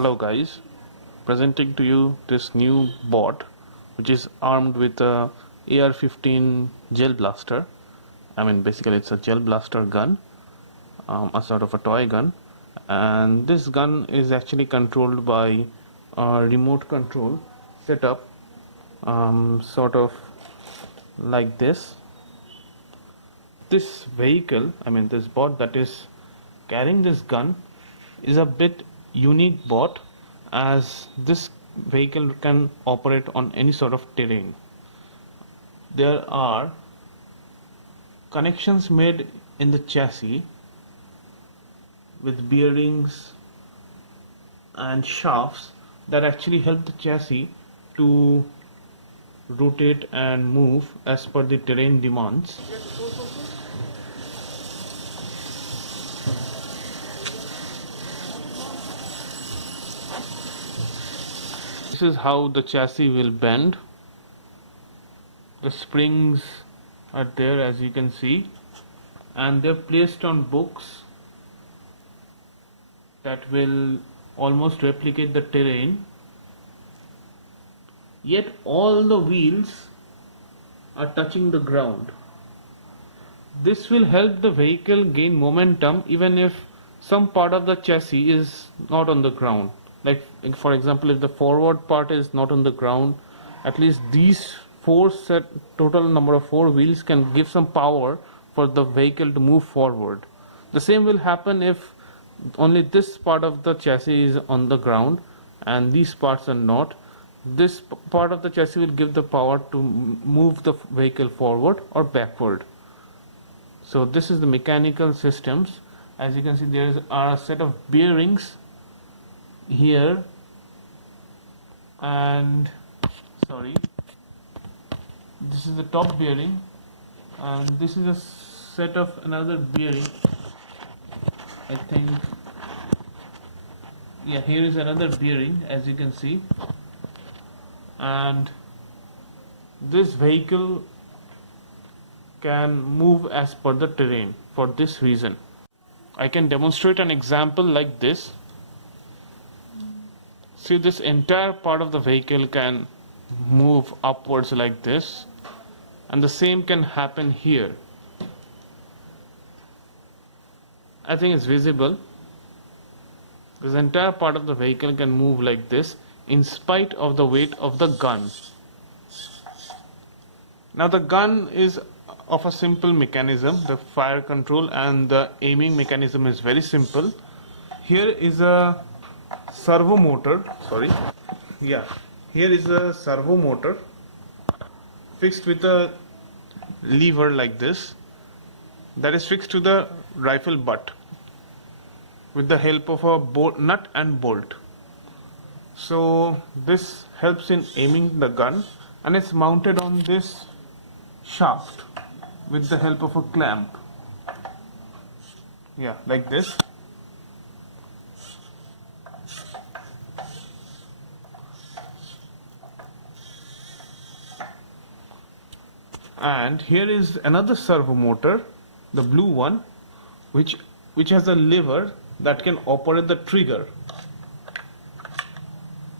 Hello guys, presenting to you this new bot which is armed with a AR-15 gel blaster. Basically it's a gel blaster gun, a sort of a toy gun, and this gun is actually controlled by a remote control setup, sort of like this. This vehicle, this bot that is carrying this gun is a bit unique bot, as this vehicle can operate on any sort of terrain. There are connections made in the chassis with bearings and shafts that actually help the chassis to rotate and move as per the terrain demands. This is how the chassis will bend. The springs are there, as you can see, and they're placed on books that will almost replicate the terrain, yet all the wheels are touching the ground. This will help the vehicle gain momentum even if some part of the chassis is not on the ground. Like for example, if the forward part is not on the ground, at least these total number of 4 wheels can give some power for the vehicle to move forward. The same will happen if only this part of the chassis is on the ground and these parts are not. This part of the chassis will give the power to move the vehicle forward or backward. So this is the mechanical systems. As you can see, there are a set of bearings here, and this is the top bearing, and this is a set of another bearing. I think, yeah, here is another bearing, as you can see, and this vehicle can move as per the terrain. For this reason, I can demonstrate an example like this. See, this entire part of the vehicle can move upwards like this, and the same can happen here. I think it's visible. This entire part of the vehicle can move like this in spite of the weight of the gun. Now the gun is of a simple mechanism, the fire control and the aiming mechanism is very simple. Here is a servo motor, here is a servo motor fixed with a lever like this, that is fixed to the rifle butt with the help of a nut and bolt. So this helps in aiming the gun, and it's mounted on this shaft with the help of a clamp, like this. And here is another servo motor, the blue one, which has a lever that can operate the trigger.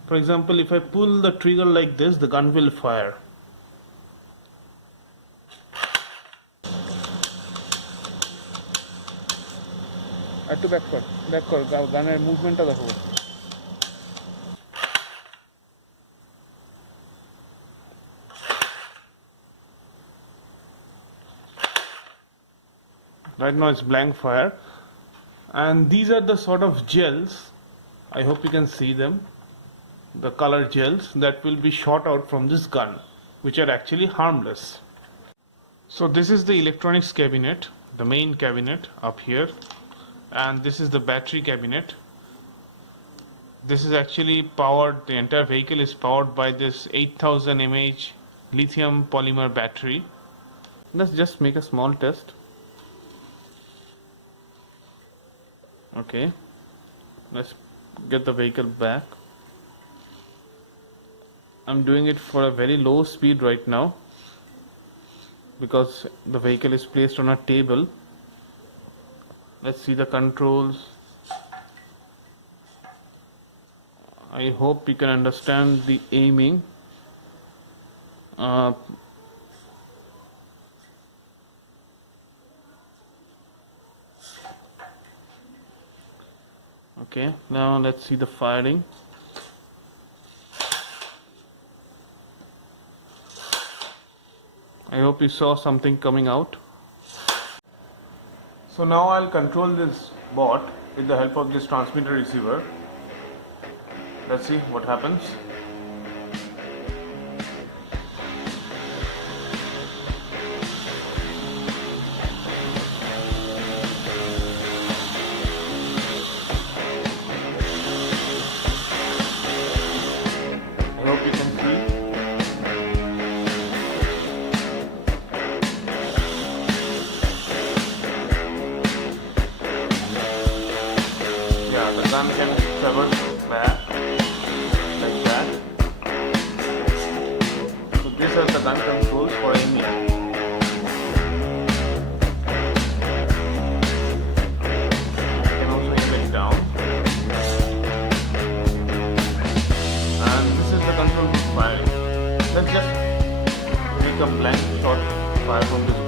For example, if I pull the trigger like this, the gun will fire. Add to backward, gunner movement of the whole. Right now it's blank fire, and these are the sort of gels, I hope you can see them, the color gels that will be shot out from this gun, which are actually harmless. So this is the electronics cabinet, the main cabinet up here, and this is the battery cabinet. This is actually powered, the entire vehicle is powered by this 8000 mAh lithium polymer battery. Let's just make a small test. Okay, let's get the vehicle back. I'm doing it for a very low speed right now because the vehicle is placed on a table. Let's see the controls. I hope you can understand the aiming. Okay, now let's see the firing. I hope you saw something coming out. So now I'll control this bot with the help of this transmitter receiver. Let's see what happens. I hope you can see. Yeah, the gun can traverse back like that. So these are the gun controls for aiming. I can also aim it down. And this is the control for firing. Let's just make a blank shot fire from this